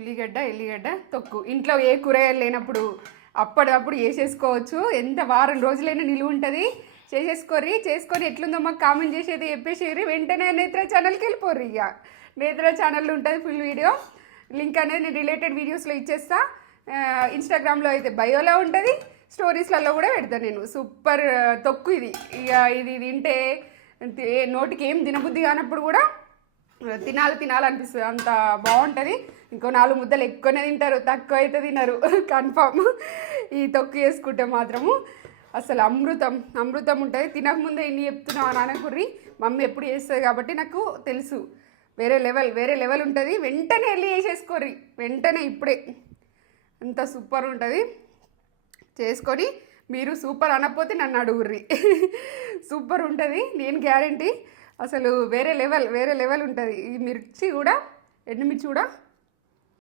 ఉల్లిగడ్డ ఎల్లిగడ్డ తొక్కు. ఇంట్లో ఏ కూరగాయలు లేనప్పుడు అప్పటికప్పుడు వేసేసుకోవచ్చు. ఎంత వారం రోజులైనా నిలువ ఉంటుంది. చేసుకొని ఎట్లుందో మాకు కామెంట్ చేసేది చెప్పేసేరి. వెంటనే నేత్ర ఛానల్కి వెళ్ళిపోర్రి. ఇక నేత్ర ఛానల్లో ఉంటుంది ఫుల్ వీడియో. లింక్ అనేది నేను రిలేటెడ్ వీడియోస్లో ఇచ్చేస్తా. ఇన్స్టాగ్రామ్లో అయితే బయోలో ఉంటుంది, స్టోరీస్లలో కూడా పెడతాను నేను. సూపర్ తొక్కు ఇది. ఇక ఇది తింటే నోటికి ఏం తినబుద్ధి కానప్పుడు కూడా తినాలనిపిస్తుంది, అంత బాగుంటుంది. ఇంకో 4 ముద్దలు ఎక్కువనే తింటారు, తక్కువ అయితే తినరు కన్ఫామ్. ఈ తొక్కు వేసుకుంటే మాత్రము అసలు అమృతం ఉంటుంది. తినకముందే ఇన్ని చెప్తున్నావు నాన్నకుర్రి. మమ్మీ ఎప్పుడు చేస్తుంది కాబట్టి నాకు తెలుసు. వేరే లెవెల్ ఉంటుంది. వెంటనే వెళ్ళి వేసేసుకోర్రి, వెంటనే ఇప్పుడే. అంత సూపర్ ఉంటుంది. చేసుకొని మీరు సూపర్ అనకపోతే నన్ను అడుగుర్రి. సూపర్ ఉంటుంది, నేను గ్యారంటీ. అసలు వేరే లెవెల్ ఉంటుంది. ఈ మిర్చి కూడా, ఎండుమిర్చి కూడా